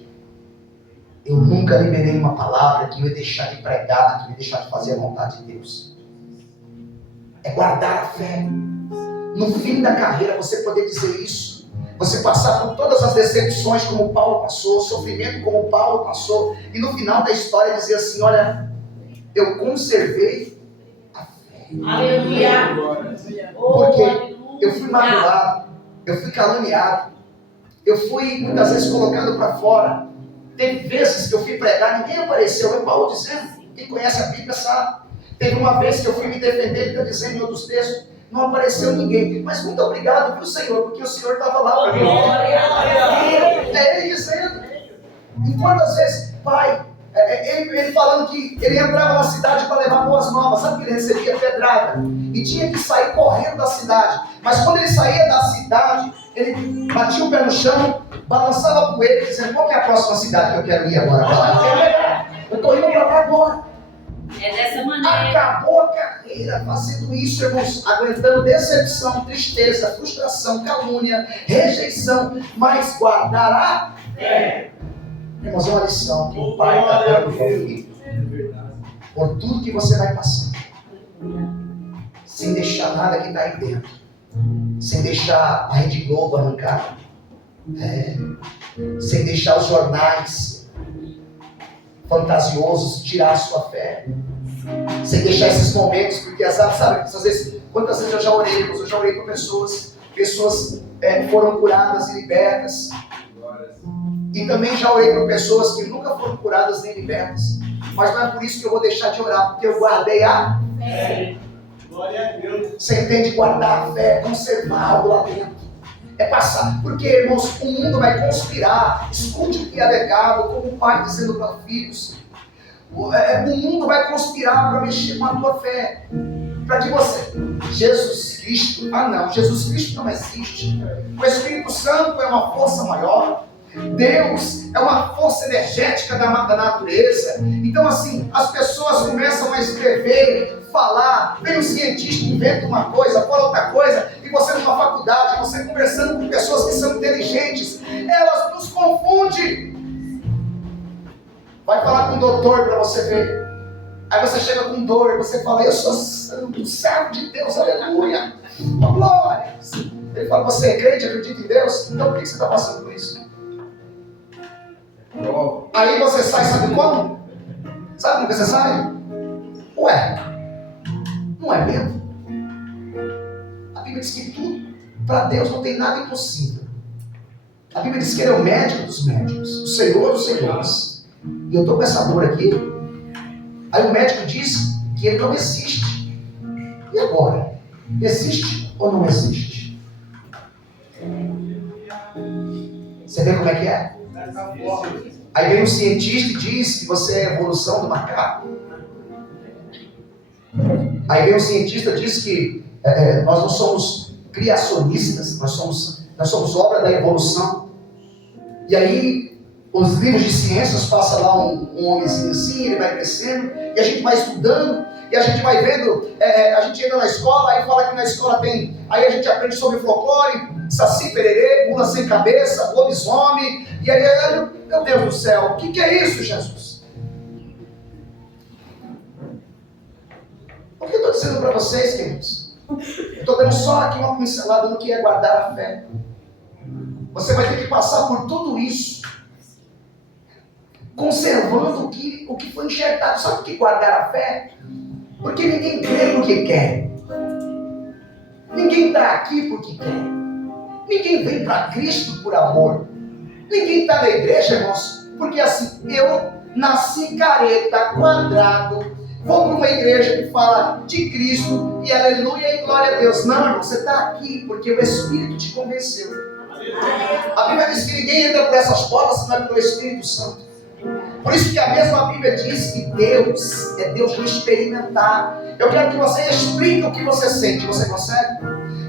Eu nunca liberei uma palavra que eu ia deixar de pregar, que eu ia deixar de fazer a vontade de Deus. É guardar a fé. No fim da carreira você poder dizer isso. Você passar por todas as decepções como Paulo passou, o sofrimento como Paulo passou, e no final da história dizer assim: olha, eu conservei a fé. Aleluia! Porque eu fui magoado, eu fui caluniado, eu fui muitas vezes colocado para fora. Teve vezes que eu fui pregar, ninguém apareceu. É Paulo dizendo, quem conhece a Bíblia sabe. Teve uma vez que eu fui me defender, ele está dizendo em outros textos, não apareceu ninguém. Mas muito obrigado, viu, Senhor, porque o Senhor estava lá para mim. É ele dizendo. E quantas vezes, pai, ele falando que ele entrava na cidade para levar boas novas, sabe que ele recebia pedrada e tinha que sair correndo da cidade. Mas quando ele saía da cidade, ele batia o pé no chão, balançava a poeira, dizendo: qual que é a próxima cidade que eu quero ir agora? Eu estou indo para lá agora. É dessa maneira. Acabou a carreira fazendo isso, irmãos, aguentando decepção, tristeza, frustração, calúnia, rejeição, mas guardará. Irmãos, é uma lição que o pai está dando para o filho. Por tudo que você vai passar, sem deixar nada que está aí dentro, sem deixar a Rede Globo arrancar, sem deixar os jornais fantasiosos tirar a sua fé, sem deixar esses momentos, porque sabe, às vezes, quantas vezes eu já orei por pessoas foram curadas e libertas, e também já orei por pessoas que nunca foram curadas nem libertas, mas não é por isso que eu vou deixar de orar, porque eu guardei a fé. Glória a Deus. Você entende? Guardar a fé, conservar algo lá dentro. É passar, porque, irmãos, o mundo vai conspirar. Escute o que é legado, como o pai dizendo para filhos. O mundo vai conspirar para mexer com a tua fé, para que você, Jesus Cristo, Jesus Cristo não existe. O Espírito Santo é uma força maior. Deus é uma força energética da natureza. Então, assim, as pessoas começam a escrever, falar, vem um cientista, inventa uma coisa, fala outra coisa, e você numa faculdade, você conversando com pessoas que são inteligentes, elas nos confundem. Vai falar com o doutor para você ver. Aí você chega com dor, você fala: eu sou santo, servo de Deus, aleluia, glória. Ele fala: você é crente, acredita em Deus? Então por que você está passando por isso? Aí você sai, sabe como? Sabe como que você sai? Ué, não é mesmo? A Bíblia diz que tudo, para Deus não tem nada impossível. A Bíblia diz que Ele é o médico dos médicos, o Senhor dos senhores. E eu estou com essa dor aqui. Aí o médico diz que ele não existe. E agora? Existe ou não existe? Você vê como é que é? Aí vem um cientista e diz que você é a evolução do macaco. Aí vem um cientista e diz que nós não somos criacionistas, nós somos obra da evolução. E aí os livros de ciências passam lá um homenzinho assim, ele vai crescendo, e a gente vai estudando, e a gente vai vendo, a gente entra na escola, aí fala que na escola tem, aí a gente aprende sobre folclore, saci pererê, mula sem cabeça, lobisomem, e aí, meu Deus do céu, o que é isso, Jesus? O que eu estou dizendo para vocês, queridos? Eu estou dando só aqui uma pincelada no que é guardar a fé. Você vai ter que passar por tudo isso, conservando o que foi enxertado. Sabe o que é guardar a fé? Porque ninguém crê porque quer. Ninguém está aqui porque quer. Ninguém vem para Cristo por amor. Ninguém está na igreja, irmãos, porque assim, eu nasci careta, quadrado, vou para uma igreja que fala de Cristo e aleluia e glória a Deus. Não, irmão, você está aqui porque o Espírito te convenceu. A Bíblia diz que ninguém entra por essas portas senão pelo Espírito Santo. Por isso que a mesma Bíblia diz que Deus é Deus de experimentar. Eu quero que você explique o que você sente. Você consegue?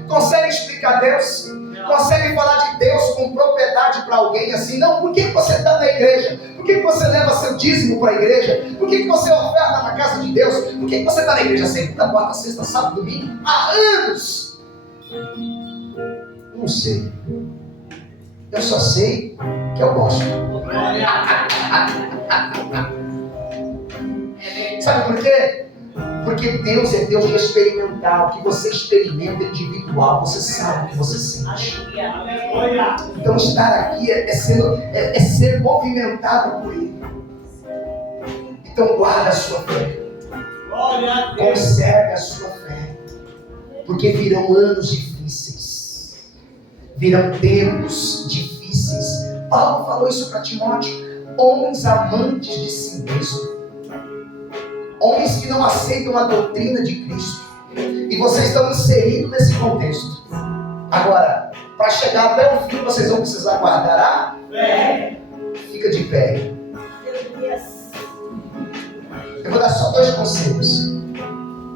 Consegue explicar Deus? Consegue falar de Deus com propriedade para alguém assim? Não, por que você está na igreja? Por que você leva seu dízimo para a igreja? Por que você oferta na casa de Deus? Por que você está na igreja segunda, quarta, sexta, sábado, domingo? Há anos! Não sei. Eu só sei que eu gosto. Sabe por quê? Porque Deus é Deus de experimentar. O que você experimenta é individual. Você sabe o que você sente. Então estar aqui é ser movimentado por Ele. Então guarda a sua fé. Conserve a sua fé. Porque virão anos difíceis. Virão tempos difíceis. Paulo falou isso para Timóteo. Homens amantes de si mesmo. Homens que não aceitam a doutrina de Cristo. E vocês estão inseridos nesse contexto. Agora, para chegar até o fim, vocês vão precisar guardar a fé. Fica de pé. Eu vou dar só 2 conselhos.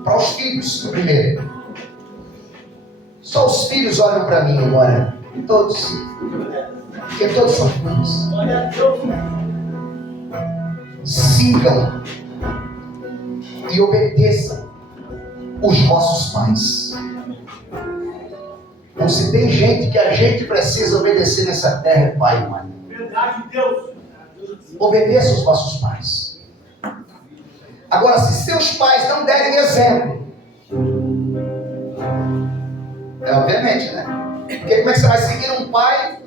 Para os filhos, o primeiro. Só os filhos olham para mim agora. Todos. Porque todos são filhos. Sigam e obedeçam os vossos pais. Então, se tem gente que a gente precisa obedecer nessa terra, é pai e mãe. Verdade, Deus. Obedeça os vossos pais. Agora, se seus pais não derem exemplo, obviamente, né? Porque como é que você vai seguir um pai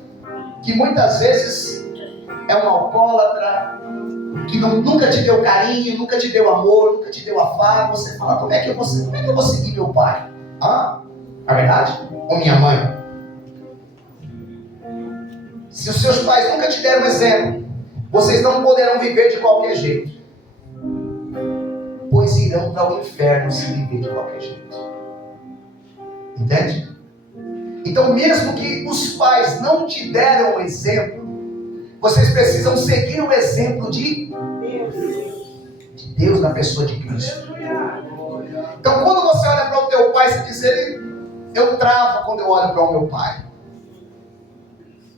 que muitas vezes é um alcoólatra, que nunca te deu carinho, nunca te deu amor, nunca te deu afago? Você fala, como é que eu vou seguir meu pai? É verdade? Ou minha mãe? Se os seus pais nunca te deram exemplo, vocês não poderão viver de qualquer jeito, pois irão para o inferno se viver de qualquer jeito. Entende? Então, mesmo que os pais não te deram exemplo, vocês precisam seguir o exemplo de Deus na pessoa de Cristo. Então, quando você olha para o teu pai, você diz, eu travo quando eu olho para o meu pai.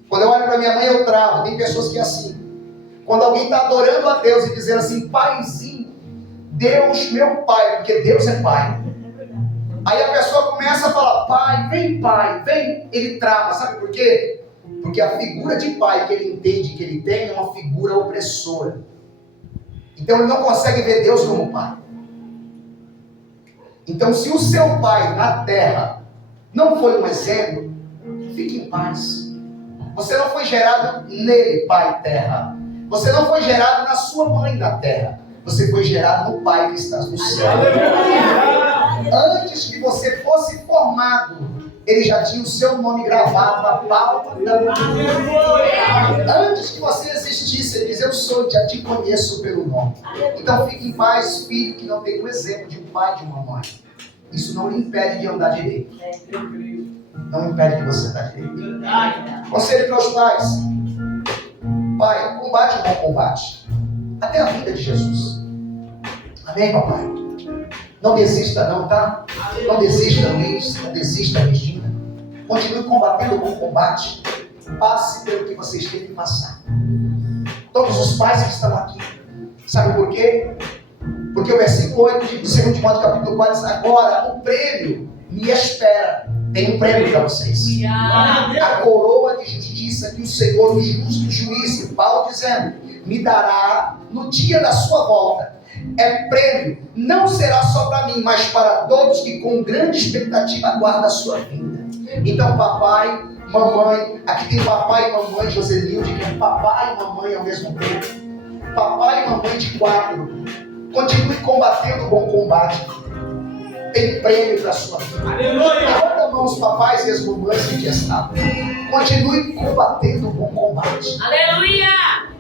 Quando eu olho para minha mãe, eu travo. Tem pessoas que é assim. Quando alguém está adorando a Deus e dizendo assim, paizinho, Deus, meu pai, porque Deus é pai. Aí a pessoa começa a falar, pai, vem. Ele trava, sabe por quê? Porque a figura de pai que ele entende que ele tem é uma figura opressora. Então ele não consegue ver Deus como pai. Então, se o seu pai na terra não foi um exemplo, fique em paz. Você não foi gerado nele, pai terra. Você não foi gerado na sua mãe na terra. Você foi gerado no Pai que estás no céu. Antes que você fosse formado, Ele já tinha o seu nome gravado na palma da mão. Antes que você existisse, Ele diz, eu sou, já te conheço pelo nome. Então fique em paz, filho, que não tem um exemplo de um pai e de uma mãe. Isso não lhe impede de andar direito. Não impede que você andar direito. Conselho para os pais. Pai, combate o bom combate. Até a vida de Jesus. Amém, papai? Não desista não, tá? Não desista, Luiz. Não desista, Regina. Continue combatendo o bom combate. Passe pelo que vocês têm que passar. Todos os pais que estão aqui. Sabe por quê? Porque o versículo 8 de 2 Timóteo capítulo 4 diz: agora o prêmio me espera. Tem um prêmio para vocês. A coroa de justiça que o Senhor, o justo juiz, Paulo dizendo, me dará no dia da sua volta. É prêmio, não será só para mim, mas para todos que com grande expectativa aguardam a sua vinda. Então, papai, mamãe, aqui tem papai e mamãe Joselilde, que é papai e mamãe ao mesmo tempo. Papai e mamãe de 4. Continue combatendo o bom combate. Tem prêmio para a sua vida. Levanta a mão os papais e as mamães que estavam. Continue combatendo o bom combate. Aleluia!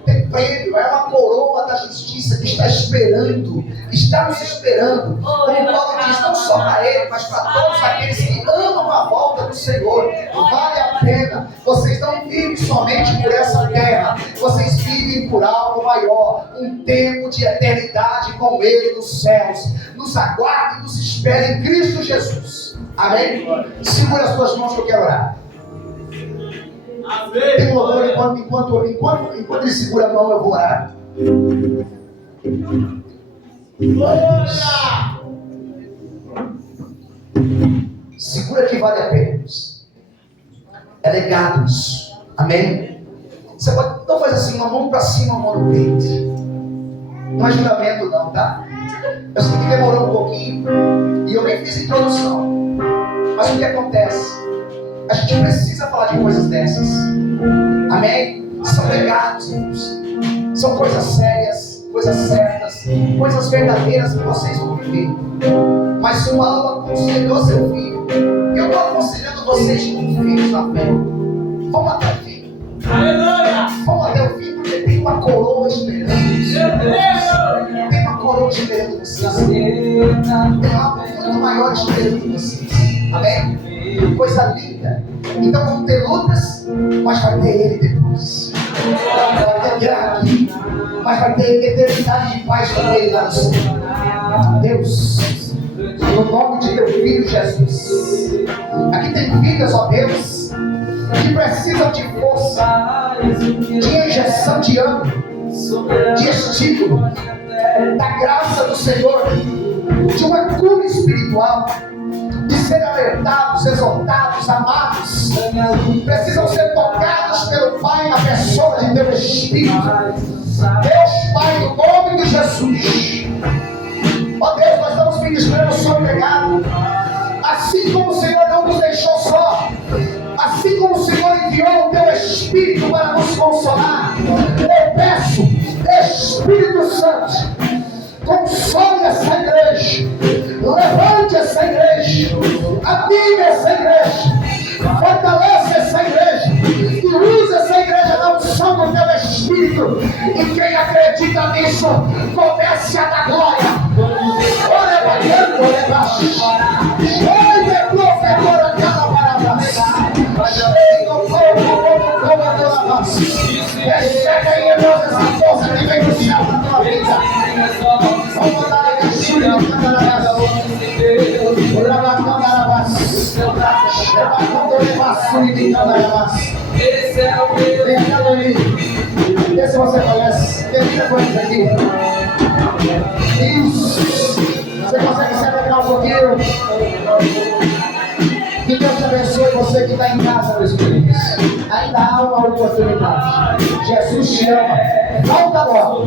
Tem prêmio, é uma coroa da justiça que está esperando, está nos esperando. Como Paulo diz, não só para ele, mas para todos aqueles que amam a volta do Senhor. Vale a pena. Vocês não vivem somente por essa terra, vocês vivem por algo maior, um tempo de eternidade com Ele nos céus. Nos aguarde e nos espere em Cristo Jesus. Amém? Segura as tuas mãos que eu quero orar. Tem um louvor enquanto ele segura a mão, eu vou orar. Segura que vale a pena. É legado isso. Amém? Você pode, não faz assim, uma mão para cima, uma mão no peito. Não é juramento não, tá? Eu sei que demorou um pouquinho e eu nem fiz introdução. Mas o que acontece? A gente precisa falar de coisas dessas. Amém? São legados, irmãos. São coisas sérias, coisas certas, coisas verdadeiras que vocês vão viver. Mas uma alma aconselhou seu filho. Eu estou aconselhando vocês como filhos na fé. Vamos até o fim. Aleluia! Vamos até o fim, porque tem uma coroa esperando. Tem uma coroa esperando vocês. Tem algo muito maior esperando vocês. Amém? Coisa linda. Então vamos ter lutas, mas vai ter Ele depois. Vai ter guerra aqui, mas vai ter eternidade de paz com Ele lá no céu. Deus, no nome de teu filho Jesus. Aqui tem vidas, ó Deus, que precisam de força, de injeção de ânimo, de estímulo, da graça do Senhor, de uma cura espiritual, de ser alertados, exortados, amados. Precisam ser tocados pelo Pai na pessoa de teu Espírito. Deus Pai, no nome de Jesus. Ó Deus, nós estamos ministrando sobre o legado. Assim como o Senhor não nos deixou só, assim como o Senhor enviou o teu Espírito para nos consolar, eu peço, Espírito Santo, console essa igreja, levante essa igreja, anime essa igreja, fortalece essa igreja e use essa igreja na unção do teu Espírito. E quem acredita nisso, comece a dar glória. Olha para dentro, olha para baixo. Olha para recebe aí, irmãos, essa força que vem do céu na tua vida. Vamos dar a caixinha de vê se você conhece. Tem muita coisa aqui. Isso. Você consegue se alegrar um pouquinho? Que Deus te abençoe, você que está em casa, meus filhos. Ainda há uma oportunidade. Jesus te ama. Volta logo.